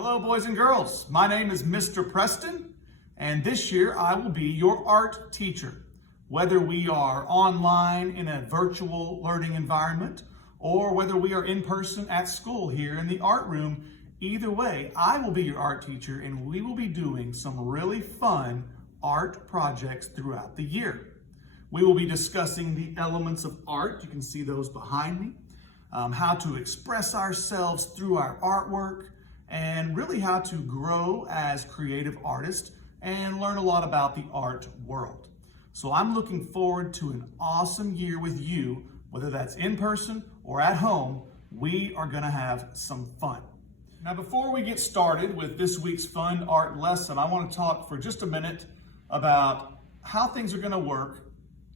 Hello, boys and girls. My name is Mr. Preston, and this year I will be your art teacher. Whether we are online in a virtual learning environment or whether we are in person at school here in the art room, either way, I will be your art teacher and we will be doing some really fun art projects throughout the year. We will be discussing the elements of art. You can see those behind me. How to express ourselves through our artwork, and really how to grow as creative artists and learn a lot about the art world. So I'm looking forward to an awesome year with you, whether that's in person or at home. We are gonna have some fun. Now, before we get started with this week's fun art lesson, I wanna talk for just a minute about how things are gonna work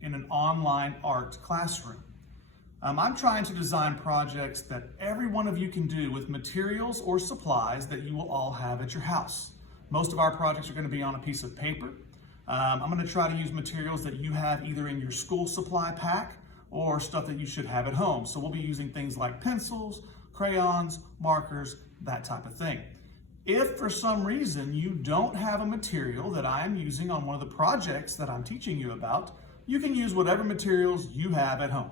in an online art classroom. I'm trying to design projects that every one of you can do with materials or supplies that you will all have at your house. Most of our projects are going to be on a piece of paper. I'm going to try to use materials that you have either in your school supply pack or stuff that you should have at home. So we'll be using things like pencils, crayons, markers, that type of thing. If for some reason you don't have a material that I am using on one of the projects that I'm teaching you about, you can use whatever materials you have at home.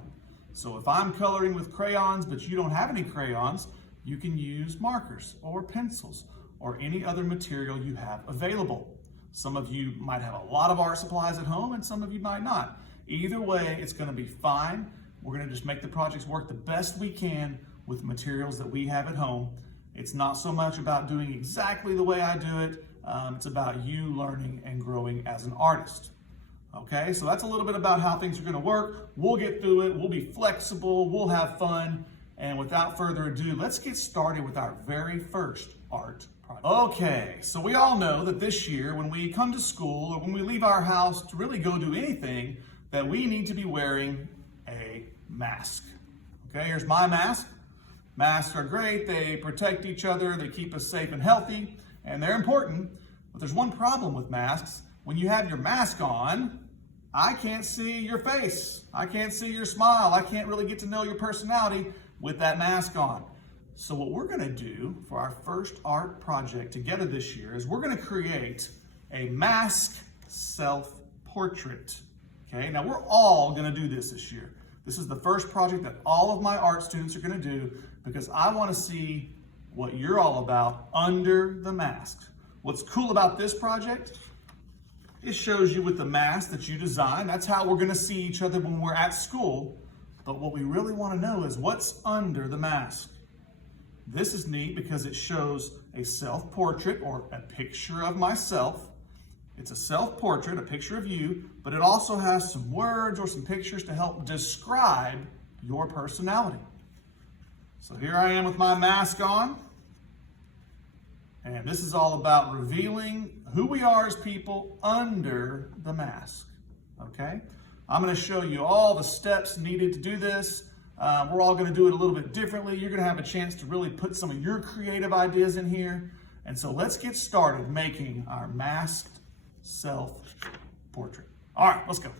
So if I'm coloring with crayons, but you don't have any crayons, you can use markers or pencils or any other material you have available. Some of you might have a lot of art supplies at home and some of you might not. Either way, it's going to be fine. We're going to just make the projects work the best we can with materials that we have at home. It's not so much about doing exactly the way I do it. It's about you learning and growing as an artist. Okay, so that's a little bit about how things are going to work. We'll get through it. We'll be flexible. We'll have fun. And without further ado, let's get started with our very first art project. Okay, so we all know that this year when we come to school or when we leave our house to really go do anything, that we need to be wearing a mask. Okay, here's my mask. Masks are great. They protect each other. They keep us safe and healthy, and they're important. But there's one problem with masks. When you have your mask on, I can't see your face. I can't see your smile. I can't really get to know your personality with that mask on. So what we're gonna do for our first art project together this year is we're gonna create a mask self-portrait. Okay, now we're all gonna do this year. This is the first project that all of my art students are gonna do because I wanna see what you're all about under the mask. What's cool about this project? It shows you with the mask that you design. That's how we're gonna see each other when we're at school. But what we really wanna know is what's under the mask. This is neat because it shows a self-portrait or a picture of myself. It's a self-portrait, a picture of you, but it also has some words or some pictures to help describe your personality. So here I am with my mask on. And this is all about revealing who we are as people under the mask, okay? I'm gonna show you all the steps needed to do this. We're all gonna do it a little bit differently. You're gonna have a chance to really put some of your creative ideas in here. And so let's get started making our masked self-portrait. All right, let's go.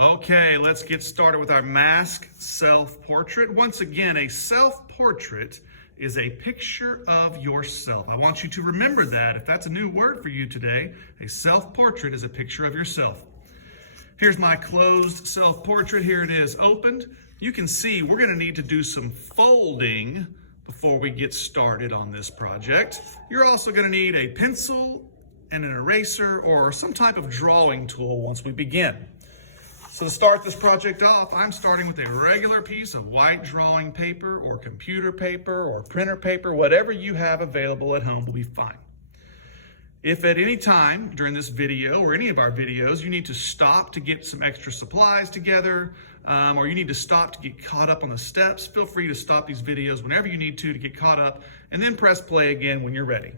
Okay, let's get started with our mask self-portrait. Once again, a self-portrait is a picture of yourself. I want you to remember that. If that's a new word for you today, a self-portrait is a picture of yourself. Here's my closed self-portrait. Here it is opened. You can see we're gonna need to do some folding before we get started on this project. You're also gonna need a pencil and an eraser or some type of drawing tool once we begin. So to start this project off, I'm starting with a regular piece of white drawing paper or computer paper or printer paper. Whatever you have available at home will be fine. If at any time during this video or any of our videos, you need to stop to get some extra supplies together, or you need to stop to get caught up on the steps, feel free to stop these videos whenever you need to get caught up, and then press play again when you're ready.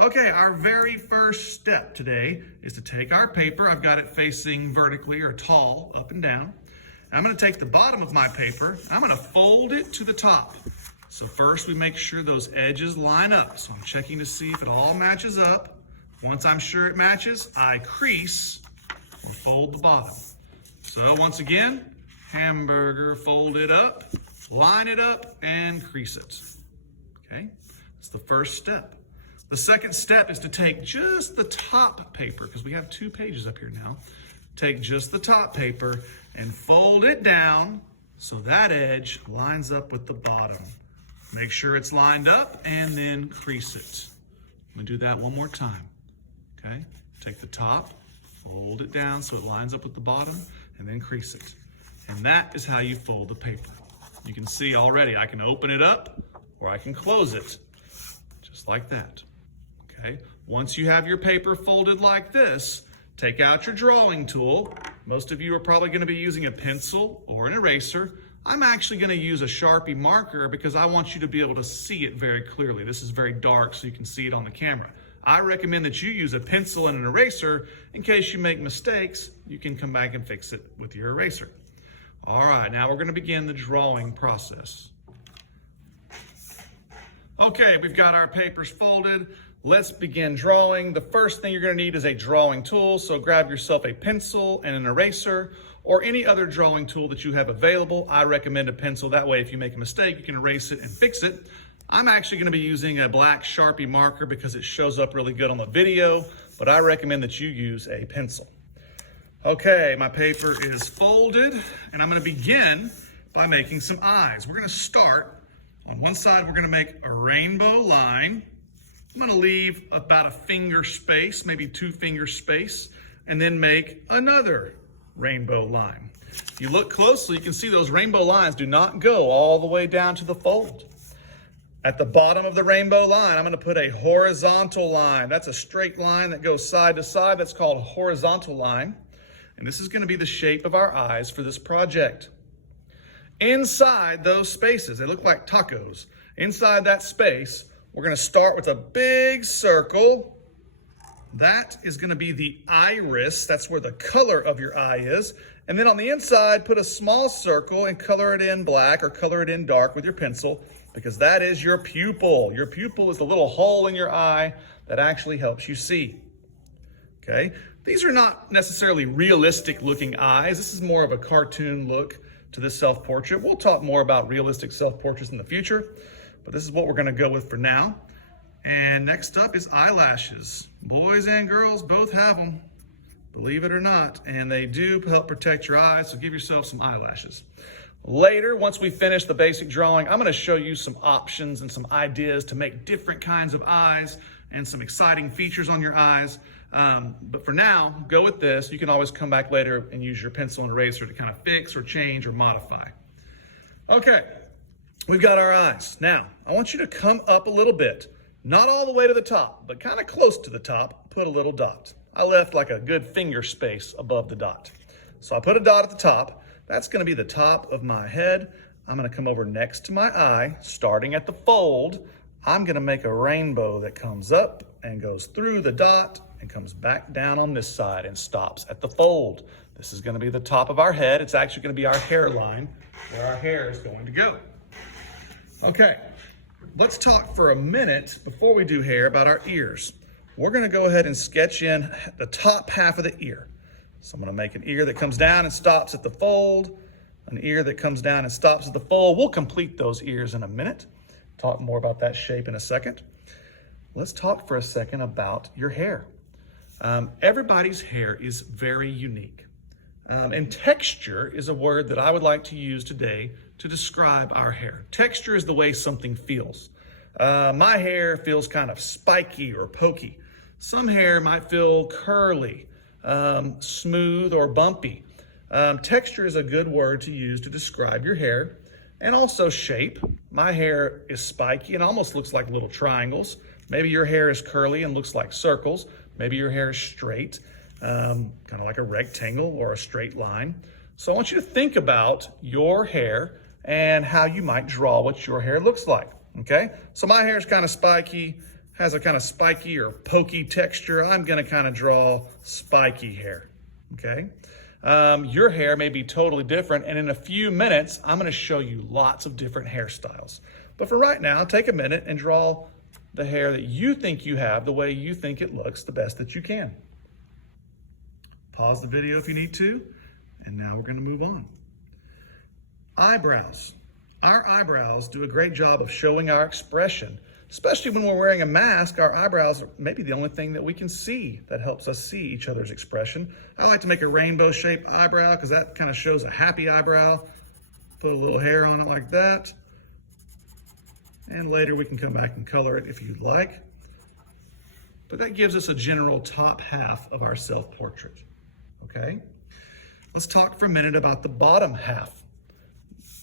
Okay, our very first step today is to take our paper. I've got it facing vertically or tall, up and down. I'm gonna take the bottom of my paper, I'm gonna fold it to the top. So first we make sure those edges line up. So I'm checking to see if it all matches up. Once I'm sure it matches, I crease or fold the bottom. So once again, hamburger, fold it up, line it up, and crease it. Okay, that's the first step. The second step is to take just the top paper, because we have 2 pages up here now. Take just the top paper and fold it down so that edge lines up with the bottom. Make sure it's lined up and then crease it. I'm gonna do that one more time, okay? Take the top, fold it down so it lines up with the bottom, and then crease it. And that is how you fold the paper. You can see already, I can open it up or I can close it, just like that, okay? Once you have your paper folded like this, take out your drawing tool. Most of you are probably gonna be using a pencil or an eraser. I'm actually gonna use a Sharpie marker because I want you to be able to see it very clearly. This is very dark so you can see it on the camera. I recommend that you use a pencil and an eraser. In case you make mistakes, you can come back and fix it with your eraser. All right, now we're gonna begin the drawing process. Okay, we've got our papers folded. Let's begin drawing. The first thing you're gonna need is a drawing tool, so grab yourself a pencil and an eraser or any other drawing tool that you have available. I recommend a pencil. That way, if you make a mistake, you can erase it and fix it. I'm actually gonna be using a black Sharpie marker because it shows up really good on the video, but I recommend that you use a pencil. Okay, my paper is folded, and I'm gonna begin by making some eyes. We're gonna start, on one side, we're gonna make a rainbow line. I'm gonna leave about a finger space, maybe 2 finger space, and then make another rainbow line. If you look closely, you can see those rainbow lines do not go all the way down to the fold. At the bottom of the rainbow line, I'm gonna put a horizontal line. That's a straight line that goes side to side. That's called a horizontal line. And this is gonna be the shape of our eyes for this project. Inside those spaces, they look like tacos. Inside that space, we're gonna start with a big circle. That is gonna be the iris. That's where the color of your eye is. And then on the inside, put a small circle and color it in black or color it in dark with your pencil, because that is your pupil. Your pupil is the little hole in your eye that actually helps you see, okay? These are not necessarily realistic looking eyes. This is more of a cartoon look to this self-portrait. We'll talk more about realistic self-portraits in the future, but this is what we're gonna go with for now. And next up is eyelashes. Boys and girls both have them, believe it or not, and they do help protect your eyes, so give yourself some eyelashes. Later, once we finish the basic drawing, I'm gonna show you some options and some ideas to make different kinds of eyes and some exciting features on your eyes. But for now, go with this. You can always come back later and use your pencil and eraser to kind of fix or change or modify. Okay, we've got our eyes. Now, I want you to come up a little bit. Not all the way to the top, but kind of close to the top, put a little dot. I left like a good finger space above the dot. So I put a dot at the top. That's gonna be the top of my head. I'm gonna come over next to my eye, starting at the fold. I'm gonna make a rainbow that comes up and goes through the dot and comes back down on this side and stops at the fold. This is gonna be the top of our head. It's actually gonna be our hairline where our hair is going to go. Okay. Let's talk for a minute before we do hair about our ears. We're gonna go ahead and sketch in the top half of the ear. So I'm gonna make an ear that comes down and stops at the fold, an ear that comes down and stops at the fold. We'll complete those ears in a minute. Talk more about that shape in a second. Let's talk for a second about your hair. Everybody's hair is very unique. And texture is a word that I would like to use today to describe our hair. Texture is the way something feels. My hair feels kind of spiky or pokey. Some hair might feel curly, smooth or bumpy. Texture is a good word to use to describe your hair, and also shape. My hair is spiky and almost looks like little triangles. Maybe your hair is curly and looks like circles. Maybe your hair is straight, kind of like a rectangle or a straight line. So I want you to think about your hair and how you might draw what your hair looks like, okay? So my hair is kind of spiky, has a kind of spiky or pokey texture. I'm gonna kind of draw spiky hair, okay? Your hair may be totally different, and in a few minutes, I'm gonna show you lots of different hairstyles. But for right now, take a minute and draw the hair that you think you have, the way you think it looks, the best that you can. Pause the video if you need to, and now we're gonna move on. Eyebrows. Our eyebrows do a great job of showing our expression, especially when we're wearing a mask. Our eyebrows are maybe the only thing that we can see that helps us see each other's expression. I like to make a rainbow shaped eyebrow because that kind of shows a happy eyebrow. Put a little hair on it like that. And later we can come back and color it if you'd like. But that gives us a general top half of our self-portrait, okay? Let's talk for a minute about the bottom half.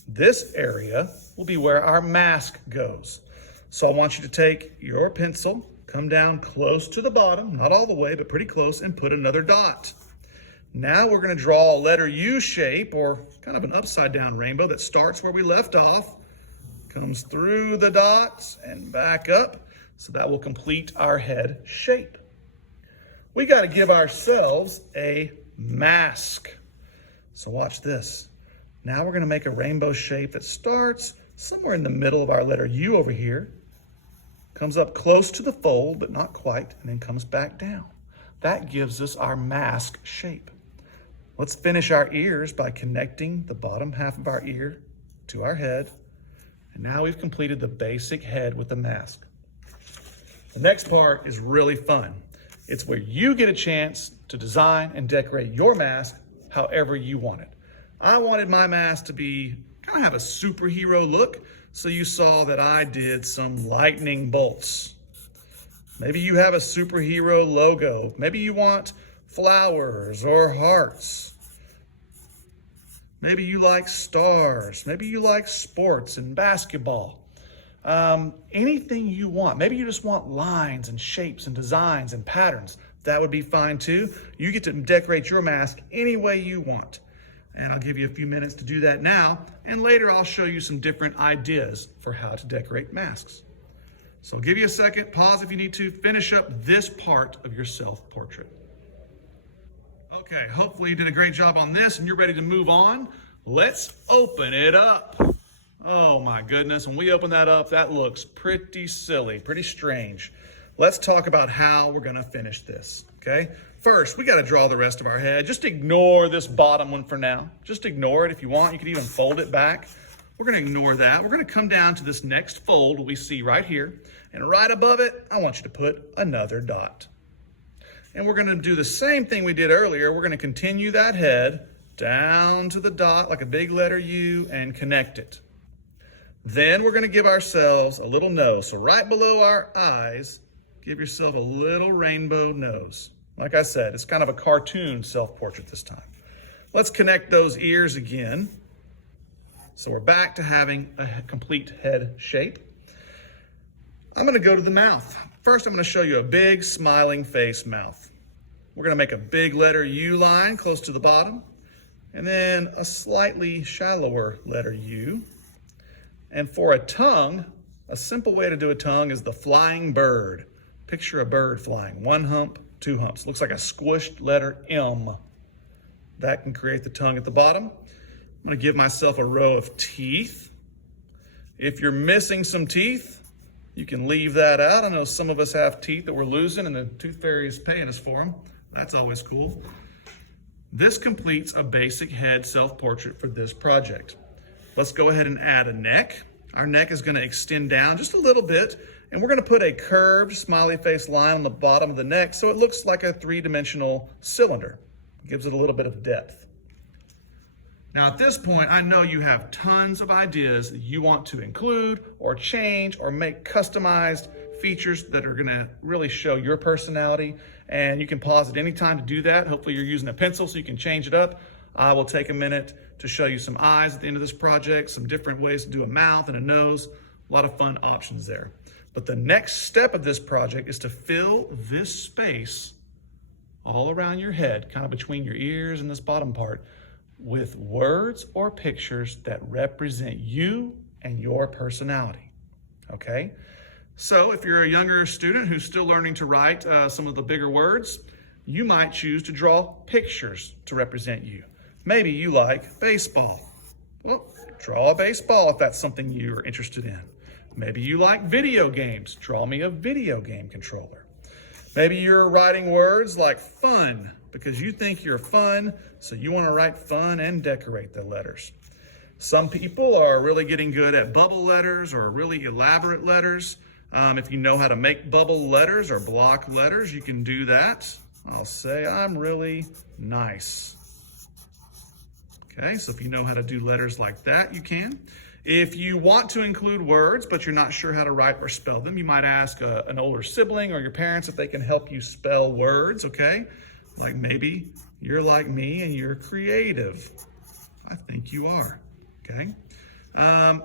This area will be where our mask goes. So I want you to take your pencil, come down close to the bottom, not all the way, but pretty close, and put another dot. Now we're going to draw a letter U shape, or kind of an upside down rainbow that starts where we left off, comes through the dots and back up. So that will complete our head shape. We got to give ourselves a mask. So watch this. Now we're going to make a rainbow shape that starts somewhere in the middle of our letter U over here, comes up close to the fold, but not quite, and then comes back down. That gives us our mask shape. Let's finish our ears by connecting the bottom half of our ear to our head. And now we've completed the basic head with the mask. The next part is really fun. It's where you get a chance to design and decorate your mask however you want it. I wanted my mask to be kind of have a superhero look, so you saw that I did some lightning bolts. Maybe you have a superhero logo. Maybe you want flowers or hearts. Maybe you like stars. Maybe you like sports and basketball. Anything you want. Maybe you just want lines and shapes and designs and patterns. That would be fine too. You get to decorate your mask any way you want. And I'll give you a few minutes to do that now. And later I'll show you some different ideas for how to decorate masks. So I'll give you a second, pause if you need to, finish up this part of your self-portrait. Okay, hopefully you did a great job on this and you're ready to move on. Let's open it up. Oh my goodness, when we open that up, that looks pretty silly, pretty strange. Let's talk about how we're gonna finish this, okay? First, we gotta draw the rest of our head. Just ignore this bottom one for now. Just ignore it if you want. You could even fold it back. We're gonna ignore that. We're gonna come down to this next fold we see right here, and right above it, I want you to put another dot. And we're gonna do the same thing we did earlier. We're gonna continue that head down to the dot like a big letter U and connect it. Then we're going to give ourselves a little nose. So right below our eyes, give yourself a little rainbow nose. Like I said, it's kind of a cartoon self-portrait this time. Let's connect those ears again. So we're back to having a complete head shape. I'm going to go to the mouth. First, I'm going to show you a big smiling face mouth. We're going to make a big letter U line close to the bottom, and then a slightly shallower letter U. And for a tongue, a simple way to do a tongue is the flying bird. Picture a bird flying, one hump, two humps. Looks like a squished letter M. That can create the tongue at the bottom. I'm gonna give myself a row of teeth. If you're missing some teeth, you can leave that out. I know some of us have teeth that we're losing and the tooth fairy is paying us for them. That's always cool. This completes a basic head self-portrait for this project. Let's go ahead and add a neck. Our neck is going to extend down just a little bit, and we're going to put a curved smiley face line on the bottom of the neck so it looks like a three-dimensional cylinder. It gives it a little bit of depth. Now at this point, I know you have tons of ideas that you want to include or change or make customized features that are going to really show your personality, and you can pause at any time to do that. Hopefully you're using a pencil so you can change it up. I will take a minute to show you some eyes at the end of this project, some different ways to do a mouth and a nose, a lot of fun options there. But the next step of this project is to fill this space all around your head, kind of between your ears and this bottom part, with words or pictures that represent you and your personality, okay? So if you're a younger student who's still learning to write some of the bigger words, you might choose to draw pictures to represent you. Maybe you like baseball. Well, draw a baseball if that's something you're interested in. Maybe you like video games. Draw me a video game controller. Maybe you're writing words like fun because you think you're fun, so you want to write fun and decorate the letters. Some people are really getting good at bubble letters or really elaborate letters. If you know how to make bubble letters or block letters, you can do that. I'll say I'm really nice. Okay, so if you know how to do letters like that, you can. If you want to include words, but you're not sure how to write or spell them, you might ask an older sibling or your parents if they can help you spell words, okay? Like maybe you're like me and you're creative. I think you are, okay?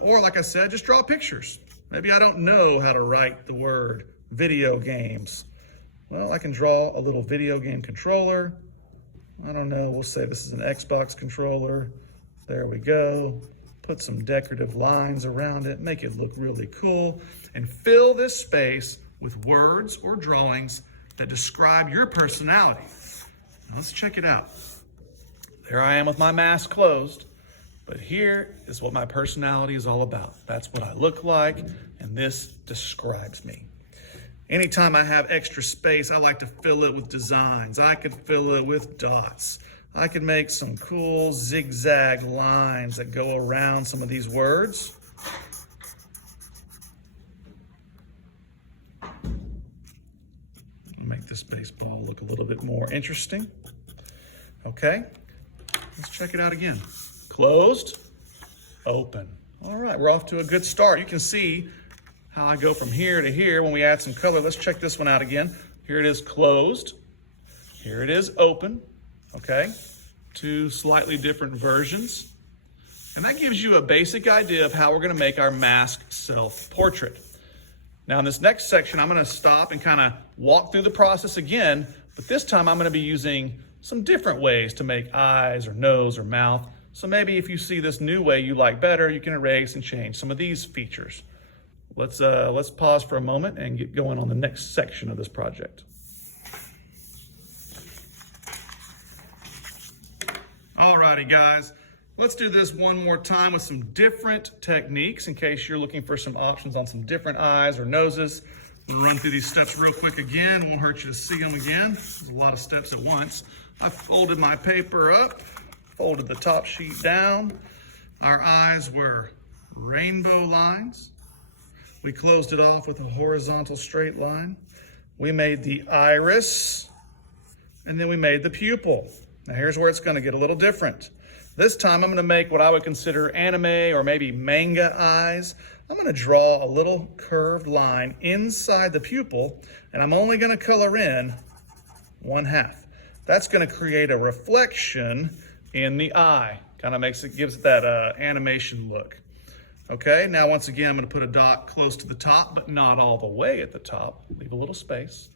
Or like I said, just draw pictures. Maybe I don't know how to write the word video games. Well, I can draw a little video game controller. I don't know, we'll say this is an Xbox controller. There we go. Put some decorative lines around it, make it look really cool, and fill this space with words or drawings that describe your personality. Now let's check it out. There I am with my mask closed, but here is what my personality is all about. That's what I look like, and this describes me. Anytime I have extra space, I like to fill it with designs. I could fill it with dots. I could make some cool zigzag lines that go around some of these words. Make this baseball look a little bit more interesting. Okay, let's check it out again. Closed, open. All right, we're off to a good start. You can see how I go from here to here when we add some color. Let's check this one out again. Here it is closed. Here it is open. Okay, two slightly different versions. And that gives you a basic idea of how we're gonna make our mask self-portrait. Now in this next section, I'm gonna stop and kind of walk through the process again, but this time I'm gonna be using some different ways to make eyes or nose or mouth. So maybe if you see this new way you like better, you can erase and change some of these features. Let's pause for a moment and get going on the next section of this project. Alrighty guys, let's do this one more time with some different techniques in case you're looking for some options on some different eyes or noses. I'm gonna run through these steps real quick again. Won't hurt you to see them again. There's a lot of steps at once. I folded my paper up, folded the top sheet down. Our eyes were rainbow lines. We closed it off with a horizontal straight line. We made the iris, and then we made the pupil. Now here's where it's gonna get a little different. This time I'm gonna make what I would consider anime or maybe manga eyes. I'm gonna draw a little curved line inside the pupil, and I'm only gonna color in 1/2. That's gonna create a reflection in the eye. Kind of gives it that animation look. Okay, now once again, I'm gonna put a dot close to the top, but not all the way at the top. Leave a little space.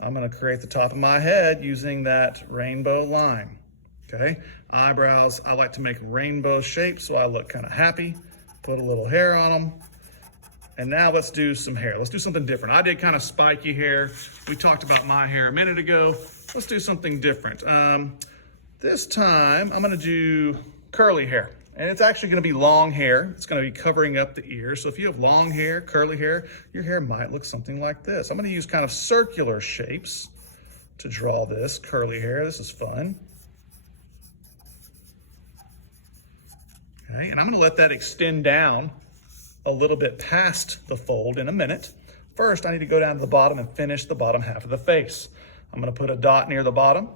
I'm gonna create the top of my head using that rainbow line, okay? Eyebrows, I like to make rainbow shapes so I look kind of happy. Put a little hair on them. And now let's do some hair. Let's do something different. I did kind of spiky hair. We talked about my hair a minute ago. Let's do something different. This time, I'm gonna do curly hair. And it's actually gonna be long hair. It's gonna be covering up the ears. So if you have long hair, curly hair, your hair might look something like this. I'm gonna use kind of circular shapes to draw this curly hair. This is fun. Okay, and I'm gonna let that extend down a little bit past the fold in a minute. First, I need to go down to the bottom and finish the bottom half of the face. I'm gonna put a dot near the bottom,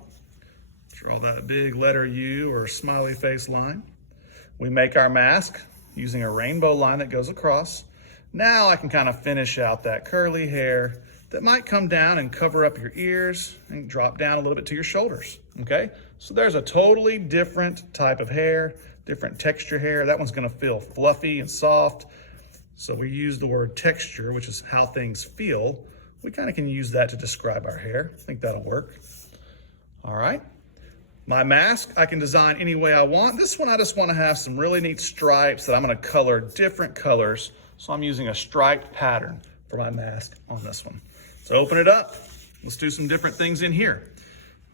draw that big letter U or smiley face line. We make our mask using a rainbow line that goes across. Now I can kind of finish out that curly hair that might come down and cover up your ears and drop down a little bit to your shoulders, okay? So there's a totally different type of hair, different texture hair. That one's gonna feel fluffy and soft. So we use the word texture, which is how things feel. We kind of can use that to describe our hair. I think that'll work. All right. My mask, I can design any way I want. This one, I just want to have some really neat stripes that I'm going to color different colors. So I'm using a striped pattern for my mask on this one. So open it up. Let's do some different things in here.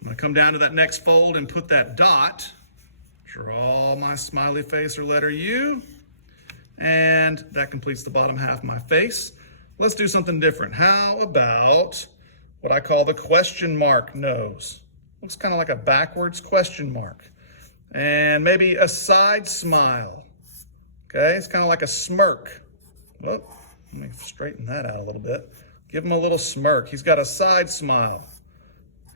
I'm going to come down to that next fold and put that dot. Draw my smiley face or letter U. And that completes the bottom half of my face. Let's do something different. How about what I call the question mark nose? Looks kind of like a backwards question mark. And maybe a side smile. Okay, it's kind of like a smirk. Whoop, let me straighten that out a little bit. Give him a little smirk. He's got a side smile.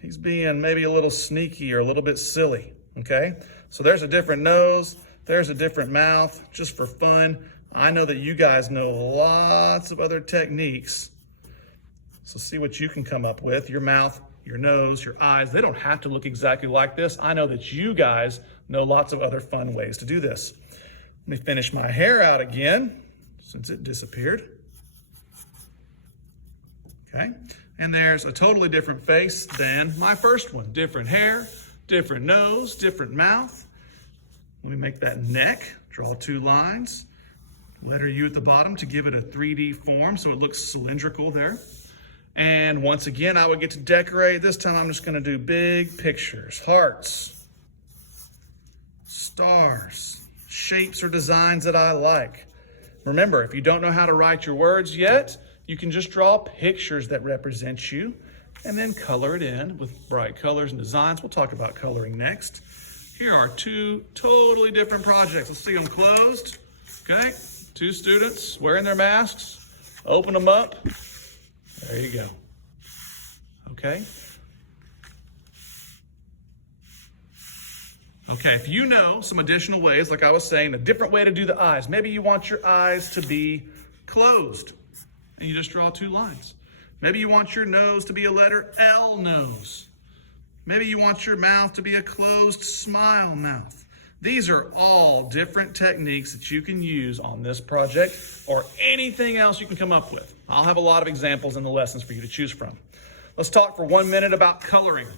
He's being maybe a little sneaky or a little bit silly, okay? So there's a different nose, there's a different mouth, just for fun. I know that you guys know lots of other techniques. So see what you can come up with. Your mouth, your nose, your eyes, they don't have to look exactly like this. I know that you guys know lots of other fun ways to do this. Let me finish my hair out again, since it disappeared. Okay, and there's a totally different face than my first one. Different hair, different nose, different mouth. Let me make that neck, draw 2 lines. Letter U at the bottom to give it a 3D form so it looks cylindrical there. And once again, I would get to decorate. This time I'm just gonna do big pictures, hearts, stars, shapes or designs that I like. Remember, if you don't know how to write your words yet, you can just draw pictures that represent you and then color it in with bright colors and designs. We'll talk about coloring next. Here are 2 totally different projects. Let's see them closed. Okay, 2 students wearing their masks. Open them up. There you go. Okay. Okay, if you know some additional ways, like I was saying, a different way to do the eyes. Maybe you want your eyes to be closed and you just draw 2 lines. Maybe you want your nose to be a letter L nose. Maybe you want your mouth to be a closed smile mouth. These are all different techniques that you can use on this project or anything else you can come up with. I'll have a lot of examples in the lessons for you to choose from. Let's talk for 1 minute about coloring.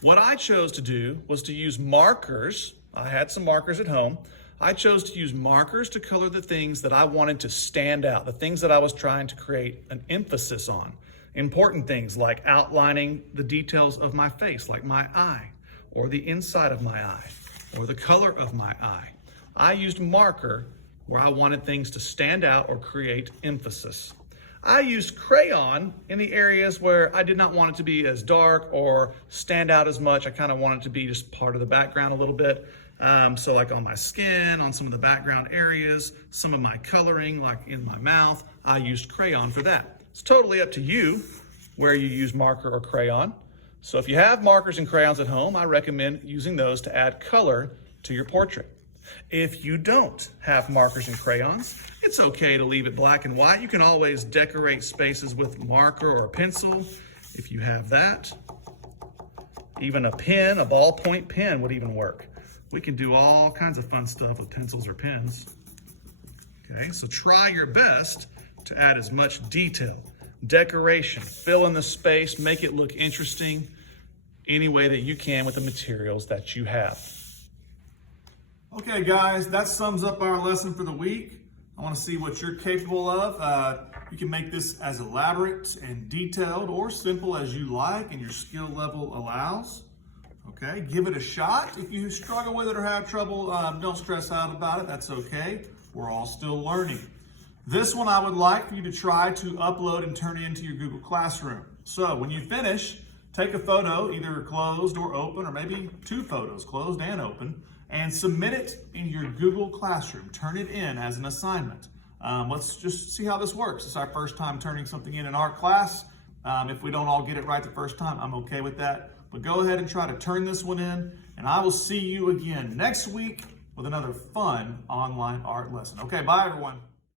What I chose to do was to use markers. I had some markers at home. I chose to use markers to color the things that I wanted to stand out, the things that I was trying to create an emphasis on. Important things like outlining the details of my face, like my eye, or the inside of my eye, or the color of my eye. I used marker where I wanted things to stand out or create emphasis. I used crayon in the areas where I did not want it to be as dark or stand out as much. I kind of wanted it to be just part of the background a little bit. So like on my skin, on some of the background areas, some of my coloring, like in my mouth, I used crayon for that. It's totally up to you where you use marker or crayon. So if you have markers and crayons at home, I recommend using those to add color to your portrait. If you don't have markers and crayons, it's okay to leave it black and white. You can always decorate spaces with marker or pencil if you have that. Even a pen, a ballpoint pen would even work. We can do all kinds of fun stuff with pencils or pens. Okay, so try your best to add as much detail, decoration, fill in the space, make it look interesting any way that you can with the materials that you have. Okay guys, that sums up our lesson for the week. I want to see what you're capable of. You can make this as elaborate and detailed or simple as you like and your skill level allows. Okay, give it a shot. If you struggle with it or have trouble, don't stress out about it. That's okay. We're all still learning. This one I would like for you to try to upload and turn into your Google Classroom. So when you finish, take a photo, either closed or open, or maybe 2 photos, closed and open, and submit it in your Google Classroom. Turn it in as an assignment. Let's just see how this works. It's our first time turning something in art class. If we don't all get it right the first time, I'm okay with that. But go ahead and try to turn this one in, and I will see you again next week with another fun online art lesson. Okay, bye everyone.